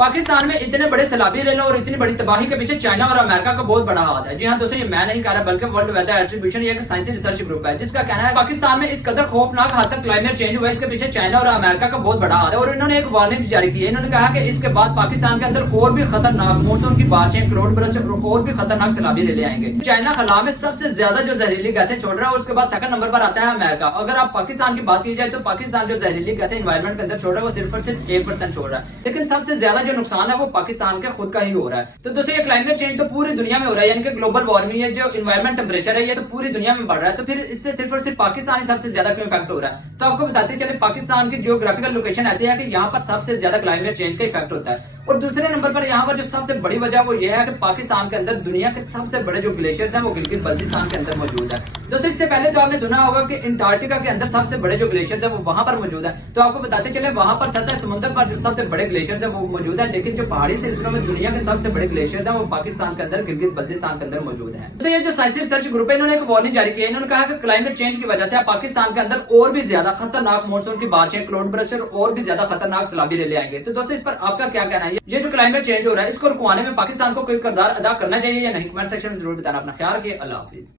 پاکستان میں اتنے بڑے سیلابی ریلوں اور اتنی بڑی تباہی کے پیچھے چائنا اور امریکہ کا بہت بڑا ہاتھ ہے. جی ہاں دوستوں، یہ میں نہیں کہہ رہا بلکہ ورلڈ ویدر ایٹریبیوشن یہ ایک سائنسی ریسرچ گروپ ہے جس کا کہنا ہے پاکستان میں اس قدر خوفناک حد تک کلائمیٹ چینج ہوا ہے، اس کے پیچھے چائنا اور امریکہ کا بہت بڑا ہاتھ ہے. اور انہوں نے ایک وارننگ جاری کی ہے. انہوں نے کہا کہ اس کے بعد پاکستان کے اندر اور بھی خطرناک مونسون کی بارشیں، کروڑ برس اور بھی خطرناک سیلابی ریلے آئیں گے. چائنا خلا میں سب سے زیادہ جو زہریلی گیسیں چھوڑ رہا ہے، اس کے بعد سیکنڈ نمبر پر آتا ہے امریکہ. اگر آپ پاکستان کی بات کی جائے تو پاکستان جو زہریلی گیسیں انوائرمنٹ کے اندر چھوڑ رہا ہے وہ صرف اور صرف 1% چھوڑ رہا ہے، لیکن سب سے زیادہ جو نقصان ہے وہ پاکستان کے خود کا ہی ہو رہا ہے. تو دوستوں یہ کلائمیٹ چینج تو پوری دنیا میں ہو رہا ہے، یعنی کہ گلوبل وارمنگ ہے، جو انوائرمنٹ ٹمپریچر ہے یہ تو پوری دنیا میں بڑھ رہا ہے. تو پھر اس سے صرف اور صرف پاکستان ہی سب سے زیادہ کیوں افیکٹ ہو رہا ہے؟ تو آپ کو بتاتے چلے پاکستان کی جیوگرافیکل لوکیشن ایسی ہے کہ یہاں پر سب سے زیادہ کلائمیٹ چینج کا افیکٹ ہوتا ہے. اور دوسرے نمبر پر یہاں پر جو سب سے بڑی وجہ وہ یہ ہے کہ پاکستان کے اندر دنیا کے سب سے بڑے جو گلیشیئرز ہیں وہ گلگت بلتستان کے اندر موجود ہے. دوستوں اس سے پہلے تو آپ نے سنا ہوگا کہ انٹارکٹیکا کے اندر سب سے بڑے جو گلیشیئرز ہیں وہ وہاں پر موجود ہے. تو آپ کو بتاتے چلے وہاں پر سطح سمندر پر جو سب سے بڑے گلیشیئرز ہیں وہ موجود ہے، لیکن جو پہاڑی سلسلوں میں دنیا کے سب سے بڑے گلیشیئرز ہیں وہ پاکستان کے اندر گلگت بلتستان کے اندر موجود ہیں. تو یہ جو سائنسی ریسرچ گروپ ہے انہوں نے ایک وارننگ جاری کی ہے. انہوں نے کہا کہ کلائمیٹ چینج کی وجہ سے پاکستان کے اندر اور بھی زیادہ خطرناک مونسون کی بارشیں، کروڑ برس اور بھی زیادہ خطرناک سیلابی ریلے آئیں گے. تو دوستوں اس پر آپ کا کیا کہنا ہے؟ یہ جو کلائمیٹ چینج ہو رہا ہے اس کو رکوانے میں پاکستان کو کوئی کردار ادا کرنا چاہیے یا نہیں؟ کمنٹ سیکشن میں ضرور بتانا. اپنا خیال رکھیے. اللہ حافظ.